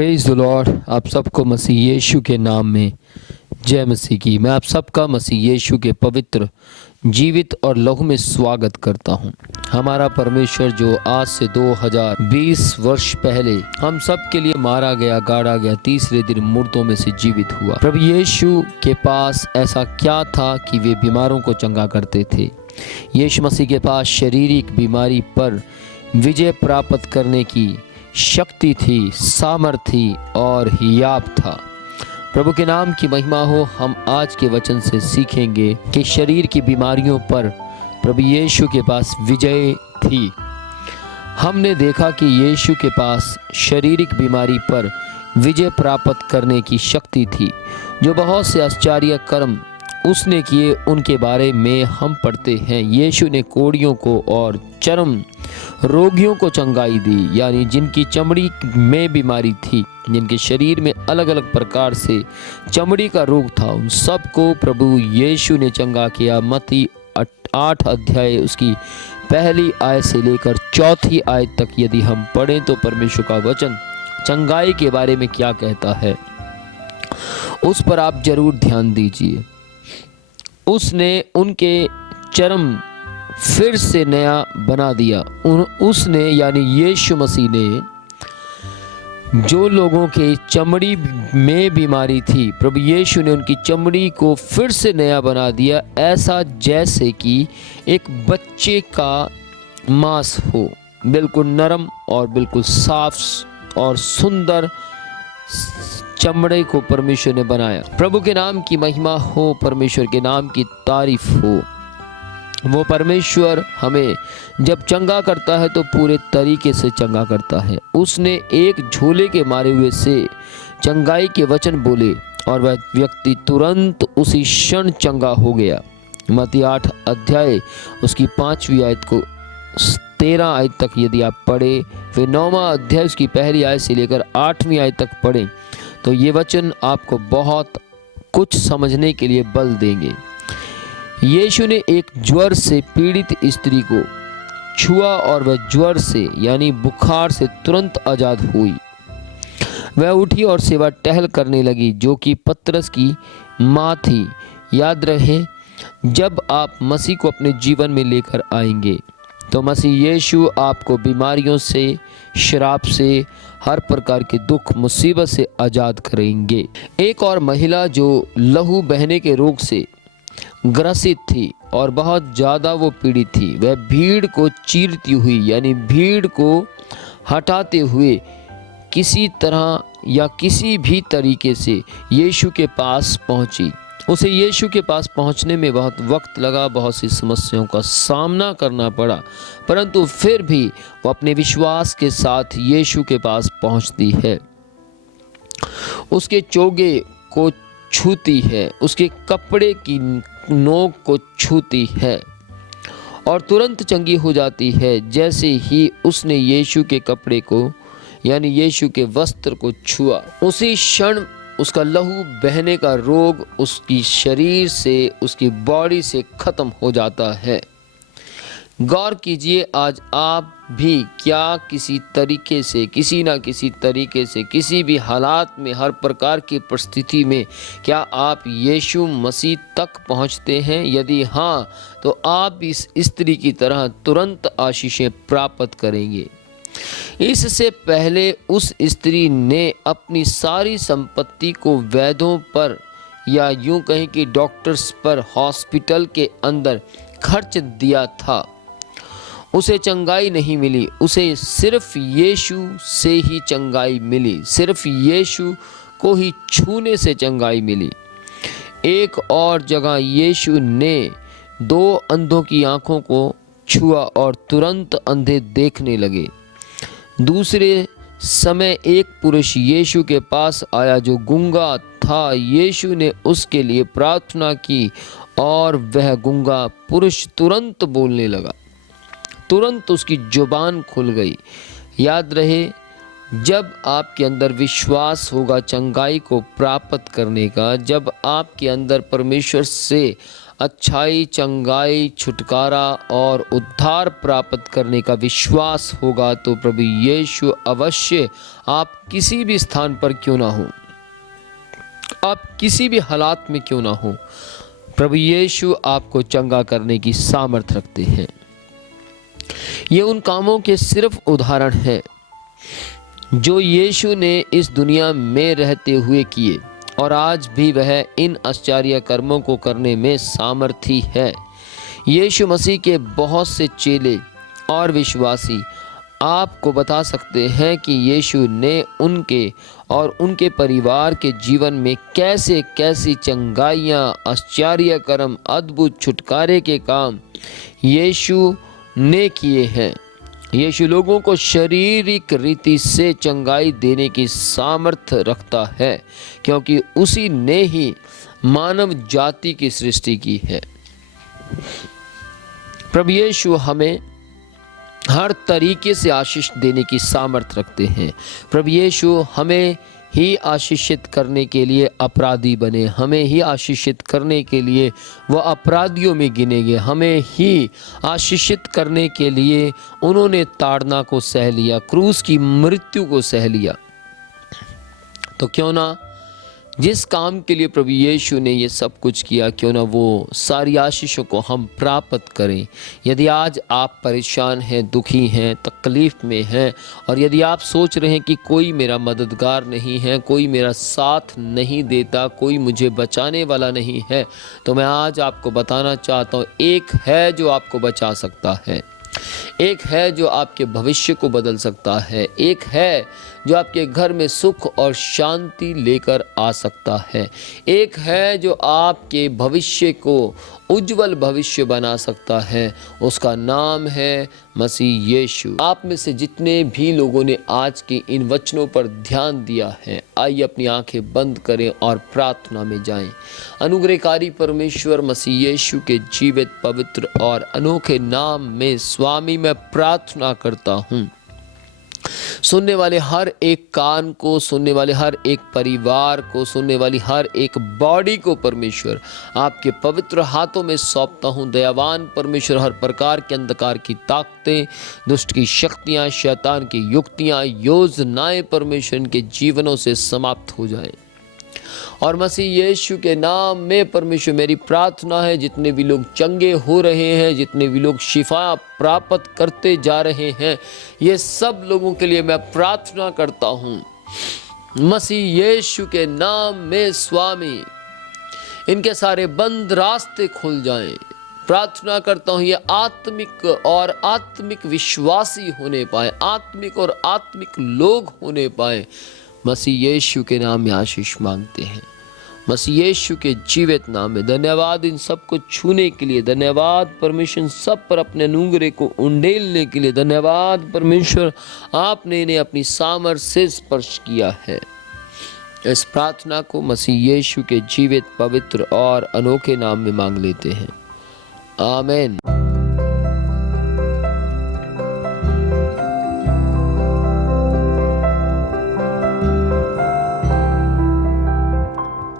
Praise the Lord. आप सबको मसीह यीशु के नाम में जय मसीह की। मैं आप सबका मसीह यीशु के पवित्र जीवित और लहू में स्वागत करता हूं। हमारा परमेश्वर जो आज से 2020 वर्ष पहले हम सब के लिए मारा गया, गाड़ा गया, तीसरे दिन मुर्दों में से जीवित हुआ। प्रभु यीशु के पास ऐसा क्या था कि वे बीमारों को चंगा करते थे। यीशु मसीह के पास शारीरिक बीमारी पर विजय प्राप्त करने की शक्ति थी, सामर्थ्य थी और हियाब था। प्रभु के नाम की महिमा हो। हम आज के वचन से सीखेंगे कि शरीर की बीमारियों पर प्रभु यीशु के पास विजय थी। हमने देखा कि यीशु के पास शारीरिक बीमारी पर विजय प्राप्त करने की शक्ति थी। जो बहुत से आश्चर्य कर्म उसने किए उनके बारे में हम पढ़ते हैं। यीशु ने कोढ़ियों को और चर्म रोगियों को चंगाई दी, यानी जिनकी चमड़ी में बीमारी थी, जिनके शरीर में अलग अलग प्रकार से चमड़ी का रोग था, उन सबको प्रभु यीशु ने चंगा किया। मत्ती 8 अध्याय उसकी पहली आयत से लेकर चौथी आयत तक यदि हम पढ़ें तो परमेश्वर का वचन चंगाई के बारे में क्या कहता है उस पर आप जरूर ध्यान दीजिए। उसने उनके चर्म फिर से नया बना दिया। उसने यानी यीशु मसीह ने जो लोगों के चमड़ी में बीमारी थी, प्रभु यीशु ने उनकी चमड़ी को फिर से नया बना दिया, ऐसा जैसे कि एक बच्चे का मांस हो, बिल्कुल नरम और बिल्कुल साफ और सुंदर चमड़े को परमेश्वर ने बनाया। प्रभु के नाम की महिमा हो, परमेश्वर के नाम की तारीफ हो। वो परमेश्वर हमें जब चंगा करता है तो पूरे तरीके से चंगा करता है। उसने एक झोले के मारे हुए से चंगाई के वचन बोले और वह व्यक्ति तुरंत उसी क्षण चंगा हो गया। मत्ती 8 अध्याय उसकी 5वीं आयत को 13 आयत तक यदि आप पढ़े, फिर 9वां अध्याय उसकी पहली आयत से लेकर 8वीं आयत तक पढ़ें तो ये वचन आपको बहुत कुछ समझने के लिए बल देंगे। यीशु ने एक ज्वर से पीड़ित स्त्री को छुआ और वह ज्वर से यानी बुखार से तुरंत आजाद हुई। वह उठी और सेवा टहल करने लगी, जो कि पतरस की माँ थी। याद रहे, जब आप मसीह को अपने जीवन में लेकर आएंगे तो मसीह यीशु आपको बीमारियों से, शराब से, हर प्रकार के दुख मुसीबत से आजाद करेंगे। एक और महिला जो लहू बहने के रोग से ग्रसित थी और बहुत ज़्यादा वो पीड़ित थी, वह भीड़ को चीरती हुई यानी भीड़ को हटाते हुए किसी तरह या किसी भी तरीके से यीशु के पास पहुंची। उसे यीशु के पास पहुंचने में बहुत वक्त लगा, बहुत सी समस्याओं का सामना करना पड़ा, परंतु फिर भी वो अपने विश्वास के साथ यीशु के पास पहुंचती है। उसके चोगे को छूती है, उसके कपड़े की नोक को छूती है और तुरंत चंगी हो जाती है। जैसे ही उसने यीशु के कपड़े को यानी यीशु के वस्त्र को छुआ, उसी क्षण उसका लहू बहने का रोग उसकी शरीर से, उसकी बॉडी से खत्म हो जाता है। गौर कीजिए, आज आप भी क्या किसी तरीके से, किसी ना किसी तरीके से, किसी भी हालात में, हर प्रकार की परिस्थिति में क्या आप यीशु मसीह तक पहुंचते हैं? यदि हाँ, तो आप इस स्त्री की तरह तुरंत आशीषें प्राप्त करेंगे। इससे पहले उस स्त्री ने अपनी सारी संपत्ति को वैद्यों पर या यूं कहें कि डॉक्टर्स पर, हॉस्पिटल के अंदर खर्च दिया था। उसे चंगाई नहीं मिली, उसे सिर्फ यीशु से ही चंगाई मिली, सिर्फ यीशु को ही छूने से चंगाई मिली। एक और जगह यीशु ने 2 अंधों की आंखों को छुआ और तुरंत अंधे देखने लगे। दूसरे समय एक पुरुष यीशु के पास आया जो गूंगा था। यीशु ने उसके लिए प्रार्थना की और वह गूंगा पुरुष तुरंत बोलने लगा, तुरंत उसकी जुबान खुल गई। याद रहे, जब आपके अंदर विश्वास होगा चंगाई को प्राप्त करने का, जब आपके अंदर परमेश्वर से अच्छाई, चंगाई, छुटकारा और उद्धार प्राप्त करने का विश्वास होगा तो प्रभु यीशु अवश्य, आप किसी भी स्थान पर क्यों ना हो, आप किसी भी हालात में क्यों ना हो, प्रभु यीशु आपको चंगा करने की सामर्थ रखते हैं। ये उन कामों के सिर्फ उदाहरण हैं जो यीशु ने इस दुनिया में रहते हुए किए और आज भी वह इन आश्चर्य कर्मों को करने में सामर्थी है। यीशु मसीह के बहुत से चेले और विश्वासी आपको बता सकते हैं कि यीशु ने उनके और उनके परिवार के जीवन में कैसे कैसी चंगाइयाँ, आश्चर्य कर्म, अद्भुत छुटकारे के काम यीशु ने किए हैं। यीशु लोगों को शारीरिक रीति से चंगाई देने की सामर्थ्य रखता है क्योंकि उसी ने ही मानव जाति की सृष्टि की है। प्रभु यीशु हमें हर तरीके से आशीष देने की सामर्थ्य रखते हैं। प्रभु यीशु हमें ही आशीषित करने के लिए अपराधी बने, हमें ही आशीषित करने के लिए वह अपराधियों में गिने गए, हमें ही आशीषित करने के लिए उन्होंने ताड़ना को सह लिया, क्रूस की मृत्यु को सह लिया। तो क्यों ना जिस काम के लिए प्रभु यीशु ने ये सब कुछ किया, क्यों ना वो सारी आशीषों को हम प्राप्त करें। यदि आज आप परेशान हैं, दुखी हैं, तकलीफ़ में हैं और यदि आप सोच रहे हैं कि कोई मेरा मददगार नहीं है, कोई मेरा साथ नहीं देता, कोई मुझे बचाने वाला नहीं है, तो मैं आज आपको बताना चाहता हूँ, एक है जो आपको बचा सकता है, एक है जो आपके भविष्य को बदल सकता है, एक है जो आपके घर में सुख और शांति लेकर आ सकता है, एक है जो आपके भविष्य को उज्जवल भविष्य बना सकता है। उसका नाम है मसीह यीशु। आप में से जितने भी लोगों ने आज के इन वचनों पर ध्यान दिया है, आइए अपनी आंखें बंद करें और प्रार्थना में जाएं। अनुग्रहकारी परमेश्वर मसीह यीशु के जीवित, पवित्र और अनोखे नाम में स्वामी मैं प्रार्थना करता हूँ, सुनने वाले हर एक कान को, सुनने वाले हर एक परिवार को, सुनने वाली हर एक बॉडी को परमेश्वर आपके पवित्र हाथों में सौंपता हूँ। दयावान परमेश्वर, हर प्रकार के अंधकार की ताकतें, दुष्ट की शक्तियाँ, शैतान की युक्तियाँ, योजनाएं परमेश्वर इनके जीवनों से समाप्त हो जाएं। और मसीह यीशु के नाम में परमेश्वर मेरी प्रार्थना है, जितने भी लोग चंगे हो रहे हैं, जितने भी लोग शिफा प्राप्त करते जा रहे हैं, ये सब लोगों के लिए मैं प्रार्थना करता हूँ मसीह यीशु के नाम में स्वामी, इनके सारे बंद रास्ते खुल जाएं। प्रार्थना करता हूँ ये आत्मिक और आत्मिक विश्वासी होने पाए, आत्मिक और आत्मिक लोग होने पाए। मसीह यीशु के नाम में आशीष मांगते हैं, मसीह यीशु के जीवित नाम में। धन्यवाद इन सब को छूने के लिए, धन्यवाद परमेश्वर सब पर अपने नुंगरे को उंडेलने के लिए, धन्यवाद परमेश्वर आपने इन्हें अपनी सामर्थ्य से स्पर्श किया है। इस प्रार्थना को मसीह यीशु के जीवित, पवित्र और अनोखे नाम में मांग लेते हैं, आमीन।